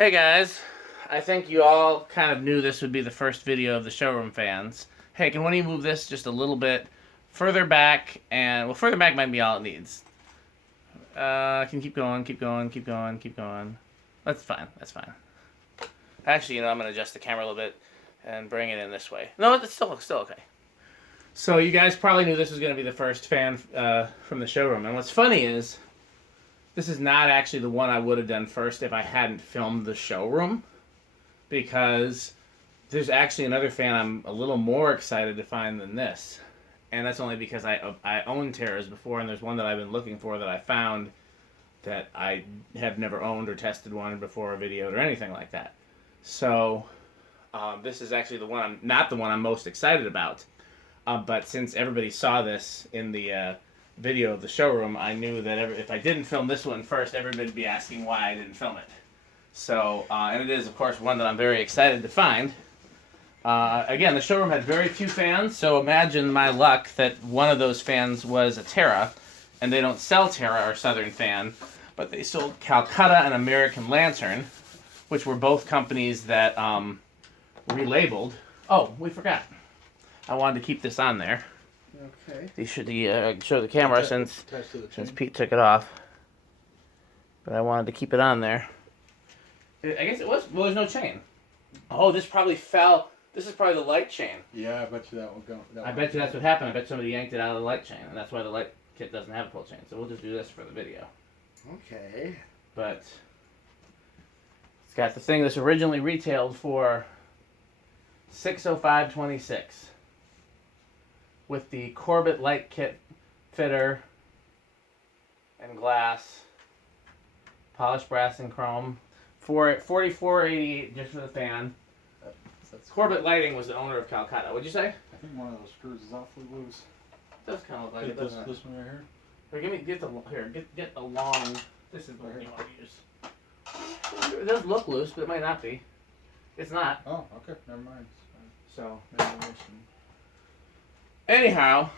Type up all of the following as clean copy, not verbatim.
Hey guys, I think you all kind of knew this would be the first video of the Showroom fans. Hey, can one of you move this just a little bit further back? And, well, further back might be all it needs. Can keep going, keep going, keep going, keep going. That's fine, that's fine. Actually, I'm going to adjust the camera a little bit and bring it in this way. No, it's still okay. So you guys probably knew this was going to be the first fan from the Showroom. And what's funny is, this is not actually the one I would have done first if I hadn't filmed the Showroom, because there's actually another fan I'm a little more excited to find than this, and that's only because I owned Terras before, and there's one that I've been looking for that I found that I have never owned or tested one before or videoed or anything like that. So this is actually not the one I'm most excited about, but since everybody saw this in the video of the Showroom, I knew that if I didn't film this one first, everybody would be asking why I didn't film it. So, and it is, of course, one that I'm very excited to find. Again, the Showroom had very few fans, so imagine my luck that one of those fans was a Terra, and they don't sell Terra or Southern Fan, but they sold Calcutta and American Lantern, which were both companies that relabeled. Oh, we forgot. I wanted to keep this on there. Okay. You should show the camera since Pete took it off. But I wanted to keep it on there. I guess it was. Well, there's no chain. Oh, this probably fell. This is probably the light chain. Yeah, I bet you that will go. I bet you that's what happened. I bet somebody yanked it out of the light chain, and that's why the light kit doesn't have a pull chain. So we'll just do this for the video. Okay. But it's got the thing that's originally retailed for $605.26. With the Corbett light kit fitter and glass, polished brass and chrome, for $44.88 just for the fan. Corbett Lighting was the owner of Calcutta. What'd you say? I think one of those screws is awfully loose. It does kind of look like it, doesn't it? This one right here. Here, get the long. This is what you want to use. It does look loose, but it might not be. It's not. Oh, okay, never mind. So. Maybe I missed them. Anyhow,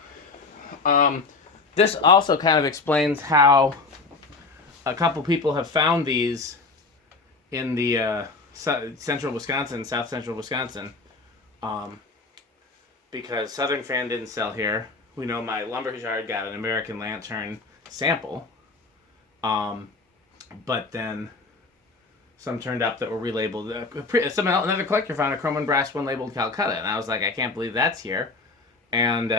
this also kind of explains how a couple people have found these in the south central Wisconsin, because Southern Fan didn't sell here. We know my lumberyard got an American Lantern sample, but then some turned up that were relabeled. Another collector found a chrome and brass one labeled Calcutta, and I was like, I can't believe that's here. And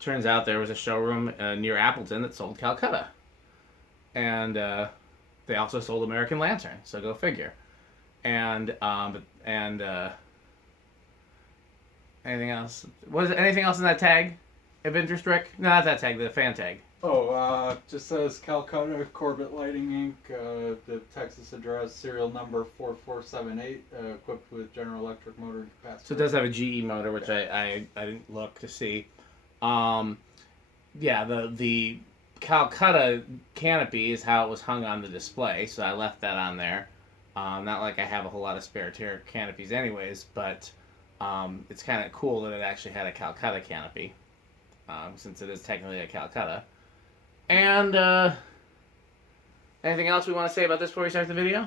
turns out there was a Showroom near Appleton that sold Calcutta. And they also sold American Lantern, so go figure. And anything else? Was there anything else in that tag of interest, Rick? No, not that tag, the fan tag. Oh, just says Calcutta, Corbett Lighting Inc., the Texas address, serial number 4478, equipped with General Electric motor and capacitor. So it does have a GE motor, which I didn't look to see. Yeah, the Calcutta canopy is how it was hung on the display, so I left that on there. Not like I have a whole lot of spare Terra canopies anyways, but it's kind of cool that it actually had a Calcutta canopy, since it is technically a Calcutta. And anything else we want to say about this before we start the video?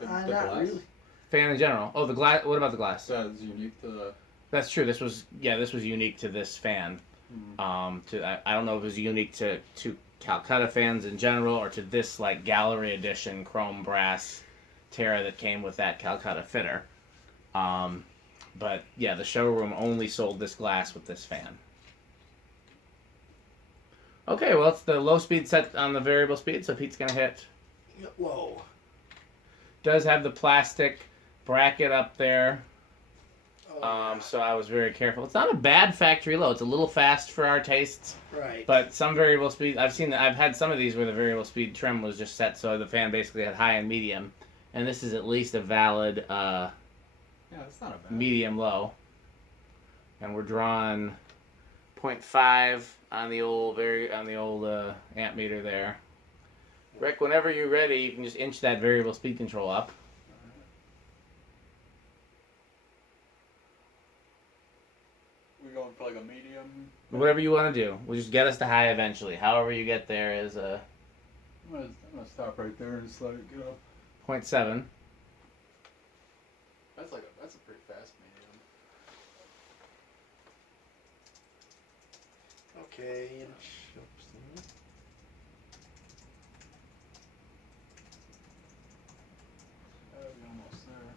The Not glass? really. Fan in general. Oh, the glass. What about the glass? That's unique to the... That's true. This was unique to this fan. I don't know if it was unique to Calcutta fans in general or to this like gallery edition chrome brass Terra that came with that Calcutta fitter. But yeah, the Showroom only sold this glass with this fan. Okay, well, it's the low speed set on the variable speed, so Pete's gonna hit. Whoa. Does have the plastic bracket up there. Oh, So I was very careful. It's not a bad factory low. It's a little fast for our tastes, right. but some variable speed. I've had some of these where the variable speed trim was just set so the fan basically had high and medium, and this is at least a valid Yeah, it's not a bad. medium low. And we're drawing 0.5 on the old amp meter there. Rick, whenever you're ready, you can just inch that variable speed control up. We're going for like a medium. Whatever you want to do. We'll just get us to high eventually. However you get there is I'm gonna stop right there and just let it go. 0.7. That's a pretty fast medium. Okay. Almost there.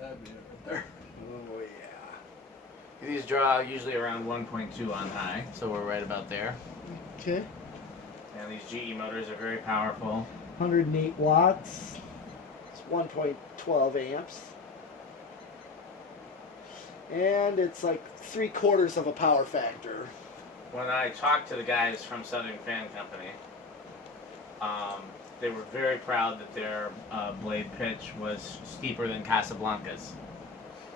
That'd be it right there. Oh yeah. These draw usually around 1.2 on high, so we're right about there. Okay. And these GE motors are very powerful. 108 watts. It's 1.12 amps. And it's like 3/4 of a power factor. When I talked to the guys from Southern Fan Company, they were very proud that their blade pitch was steeper than Casablanca's.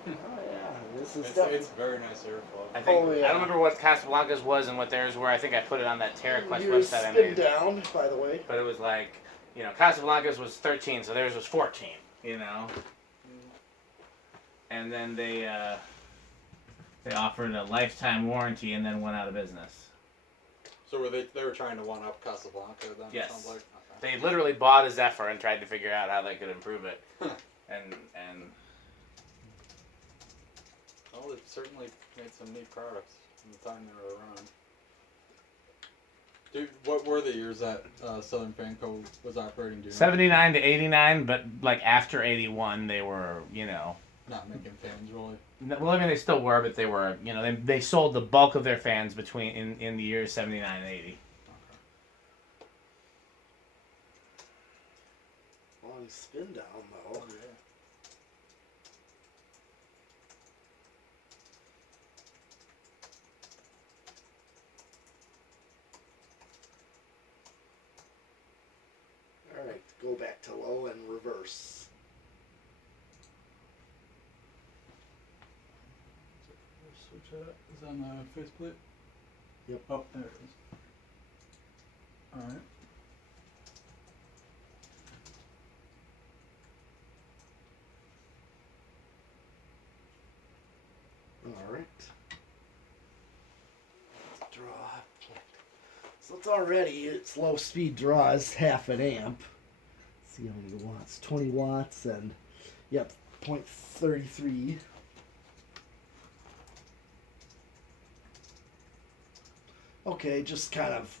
Oh yeah, this is It's very nice airflow. I think Oh, yeah. I don't remember what Casablanca's was and what theirs were. I think I put it on that TerraQuest Yours website I spin made. down, by the way. But it was like, you know, Casablanca's was 13, so theirs was 14. You know. And then they offered a lifetime warranty and then went out of business. So they were trying to one up Casablanca then? Yes. It sounds like. They literally bought a Zephyr and tried to figure out how they could improve it. and Well, they've certainly made some neat products in the time they were around. Dude, what were the years that Southern Fan Co. was operating? 79 to 89, but like after 81, they were, you know. Not making fans, really. Well, I mean, they still were, but they were, you know, they sold the bulk of their fans between in the years 79 and 80. Long spin down though. Yeah. Alright, go back to low and reverse. Switch that. Is that on the faceplate? Yep. Oh, there it is. Alright. Alright. Let's draw. So it's already, its low speed draw is half an amp. Let's see how many watts. 20 watts and, yep, 0.33. Okay, just kind of,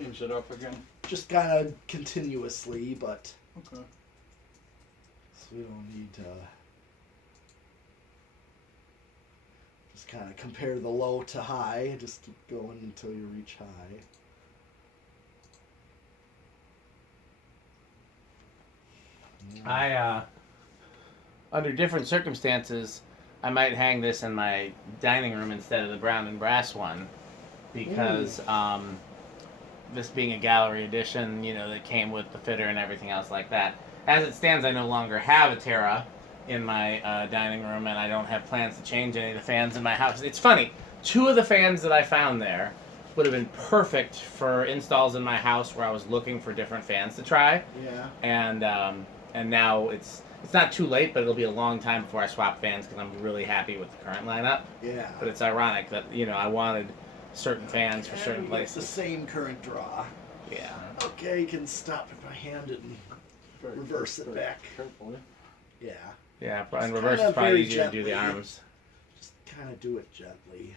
Inch it up again. just kind of continuously, but Okay. so we don't need to just kind of compare the low to high. Just keep going until you reach high. Under different circumstances, I might hang this in my dining room instead of the brown and brass one, because this being a gallery edition, you know, that came with the fitter and everything else like that. As it stands, I no longer have a Terra in my dining room, and I don't have plans to change any of the fans in my house. It's funny, 2 of the fans that I found there would have been perfect for installs in my house where I was looking for different fans to try. Yeah. And now it's not too late, but it'll be a long time before I swap fans because I'm really happy with the current lineup. Yeah. But it's ironic that, you know, I wanted certain fans for certain And it's the places. same current draw. Yeah. Okay, you can stop it by hand and reverse it back. Carefully. Yeah. Yeah, Just and reverse kinda is probably very easier to do the gently. arms. Just kind of do it gently.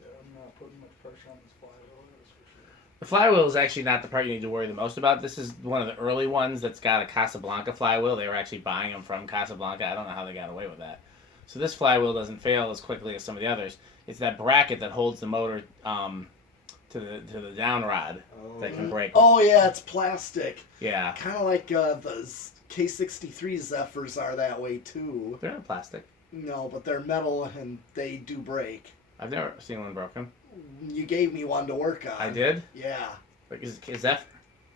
Yeah, I'm not putting much pressure on this flywheel, that's for sure. The flywheel is actually not the part you need to worry the most about. This is one of the early ones that's got a Casablanca flywheel. They were actually buying them from Casablanca. I don't know how they got away with that. So this flywheel doesn't fail as quickly as some of the others. It's that bracket that holds the motor to the down rod that can break. Oh yeah, it's plastic. Yeah, Kind of like the K63 Zephyrs are that way too. they're not plastic. No, but they're metal and they do break. I've never seen one broken. You gave me one to work on. I did? Yeah. Like, is that...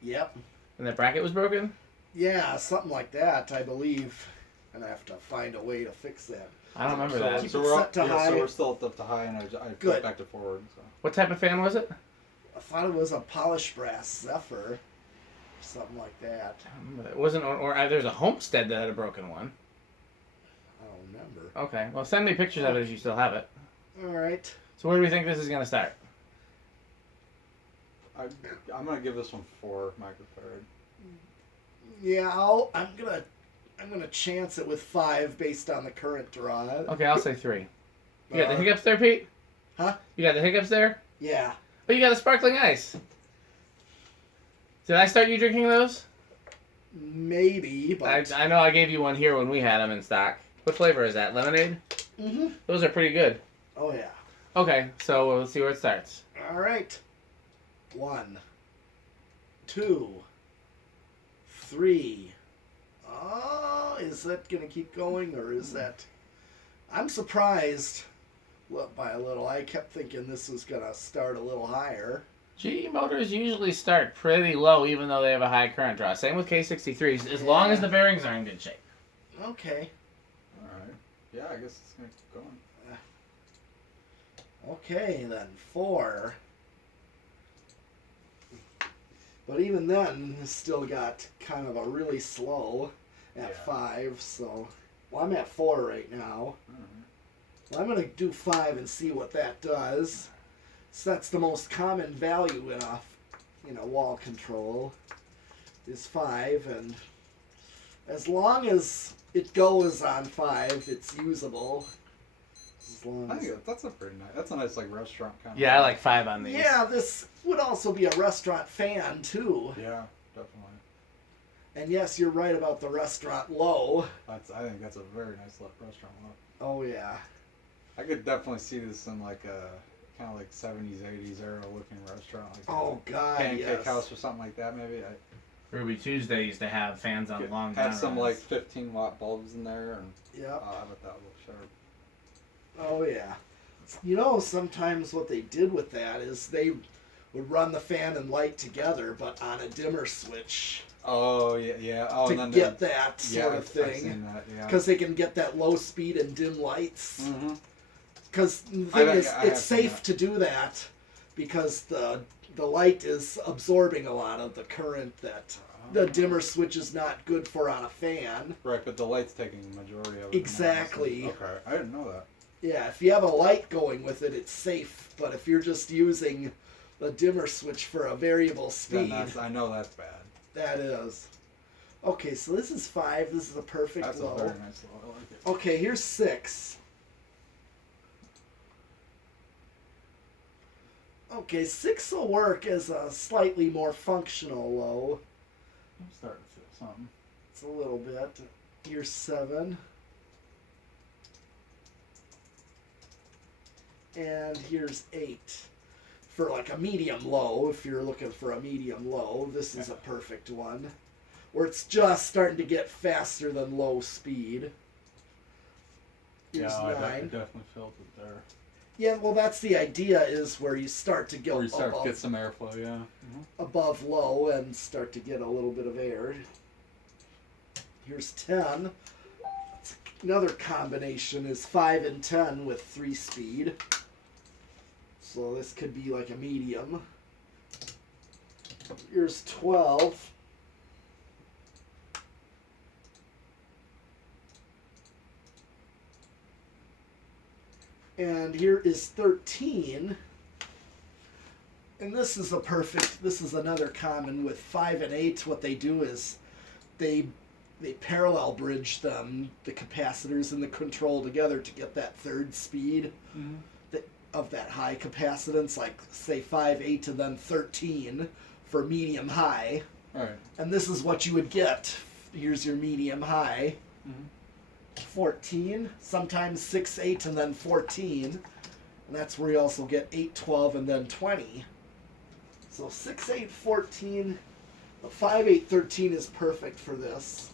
Yep. And that bracket was broken? Yeah, something like that, I believe. And I have to find a way to fix that. I don't remember So, that. Keep so it we're set up, to yeah, high. so we're still up to high, and I Good. flipped back to forward. So. What type of fan was it? I thought it was a polished brass Zephyr. Something like that. I don't remember that. It wasn't, or there's a Homestead that had a broken one. I don't remember. Okay, well send me pictures of it if you still have it. Alright. So where do we think this is going to start? I'm gonna give this one 4 microfarad. Yeah, I'm gonna chance it with 5 based on the current draw. Okay, I'll say 3. You got the hiccups there, Pete? Huh? You got the hiccups there? Yeah. But you got a sparkling ice. Did I start you drinking those? Maybe, but I know I gave you one here when we had them in stock. What flavor is that? Lemonade? Mhm. Those are pretty good. Oh yeah. Okay, so let's see where it starts. All right. 1, 2, 3. Oh, is that gonna keep going, or is that? I'm surprised. By a little. I kept thinking this was gonna start a little higher. GE motors usually start pretty low, even though they have a high current draw. Same with K63s, as long as the bearings are in good shape. Okay. All right. Yeah, I guess it's gonna keep going. Okay, then 4. But even then, it's still got kind of a really slow at 5. So, well, I'm at 4 right now. Well, I'm gonna do 5 and see what that does. So that's the most common value in a wall control is 5, and as long as it goes on 5, it's usable. As long I as think that's a pretty nice. That's a nice like restaurant kind of. Yeah, I like 5 on these. yeah, this would also be a restaurant fan too. Yeah, definitely. And yes, you're right about the restaurant low. I think that's a very nice restaurant look. Oh yeah. I could definitely see this in like a kind of like 70s, 80s era looking restaurant, like Oh God, Pancake yes. House or something like that. Maybe Ruby Tuesday used to have fans on long have some rods. like 15-watt bulbs in there, and Yep. I bet that would look sharp. Oh yeah. You know, sometimes what they did with that is they would run the fan and light together, but on a dimmer switch Oh yeah. Oh, to and then get that sort of I've thing. seen that. Yeah. Because they can get that low speed and dim lights. Mm-hmm. Because the I thing have- is, I have it's seen safe that. to do that because the light is absorbing a lot of the current that the dimmer switch is not good for on a fan. Right, but the light's taking the majority of it. Exactly. Okay, I didn't know that. Yeah, if you have a light going with it, it's safe. But if you're just using the dimmer switch for a variable Then speed, I know that's bad. that is. Okay, so this is 5. This is a perfect That's low. a very nice low. I like it. Okay, here's 6. Okay, 6 will work as a slightly more functional low. I'm starting to feel something. It's a little bit. Here's 7. And here's 8. For like a medium low, if you're looking for a medium low, this is a perfect one. Where it's just starting to get faster than low speed. Here's 9. definitely felt it there. Yeah, well, that's the idea, is where you start to go Where you start to above, get some airflow, yeah. above low and start to get a little bit of air. Here's 10. Another combination is 5 and 10 with 3 speed. So this could be like a medium. Here's 12. And here is 13. And this is this is another common with 5 and 8. What they do is they parallel bridge them, the capacitors and the control together to get that third speed of that high capacitance, like say 5, 8, and then 13 for medium high. Alright. And this is what you would get. Here's your medium high. 14, sometimes 6, 8, and then 14. And that's where you also get 8, 12, and then 20. So 6, 8, 14. The 5, 8, 13 is perfect for this.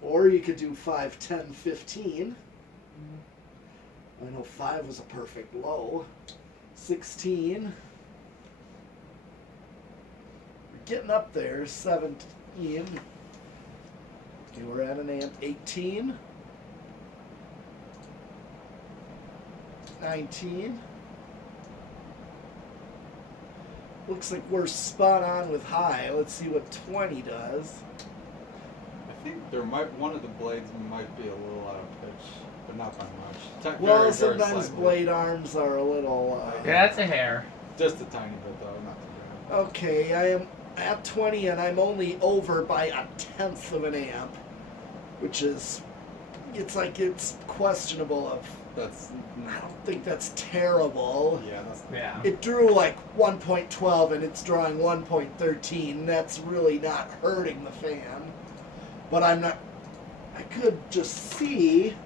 Or you could do 5, 10, 15. I know 5 was a perfect low. 16. You're getting up there. 17. Okay, we're at an amp. 18. 19. Looks like we're spot on with high. Let's see what 20 does. I think one of the blades might be a little out of pitch, but not by much. Well, Very, very sometimes slightly. blade arms are a little... Yeah, that's a hair. Just a tiny bit though, not too bad. Okay, I am at 20 and I'm only over by a tenth of an amp, which is, it's questionable of, That's I don't think that's terrible. yeah, that's Yeah. It drew like 1.12 and it's drawing 1.13. That's really not hurting the fan. But I'm not, I could just see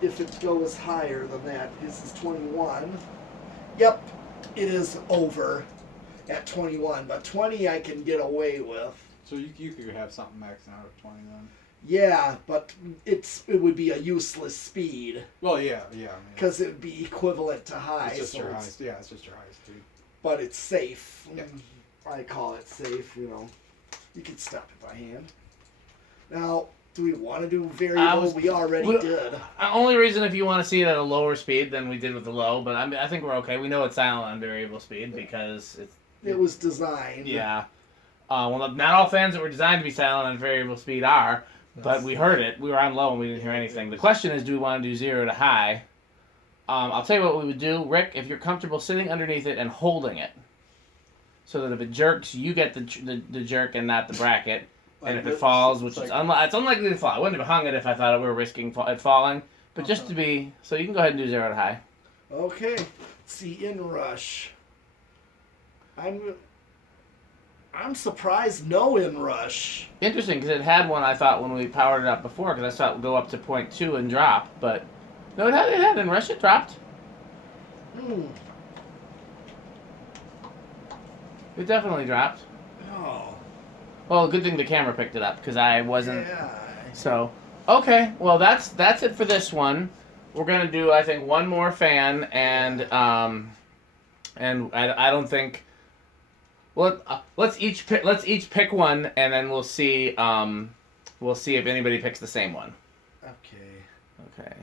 if it goes higher than that. This is 21. Yep, it is over at 21, but 20 I can get away with. so you could have something maxing out at 20 then. Yeah, but it would be a useless speed Well, yeah, I mean, because it would be equivalent to high. it's just so your it's- highest. Yeah, it's just your highest speed. but it's safe. Yeah. I call it safe, you know. You can stop it by hand. Now, do we want to do variable? We already did. Only reason if you want to see it at a lower speed than we did with the low, but I think we're okay. We know it's silent on variable speed because it's... It was designed. Yeah. Well, not all fans that were designed to be silent on variable speed are, but we heard it. We were on low and we didn't hear anything. The question is, do we want to do 0 to high? I'll tell you what we would do. Rick, if you're comfortable sitting underneath it and holding it, so that if it jerks, you get the jerk and not the bracket. And if it falls, which is it's unlikely to fall. I wouldn't have hung it if I thought we were risking it falling. But just to be... So you can go ahead and do 0 to high. Okay. Let's see, inrush. I'm surprised no inrush. Interesting, because it had one, I thought, when we powered it up before, because I saw it go up to 0.2 and drop. But no, it had inrush. It dropped. It definitely dropped. Oh. Well, good thing the camera picked it up, because I wasn't... Yeah. So, okay. Well, that's it for this one. We're going to do, I think, one more fan, and I don't think... Well, let's each pick one, and then we'll see if anybody picks the same one. Okay. Okay.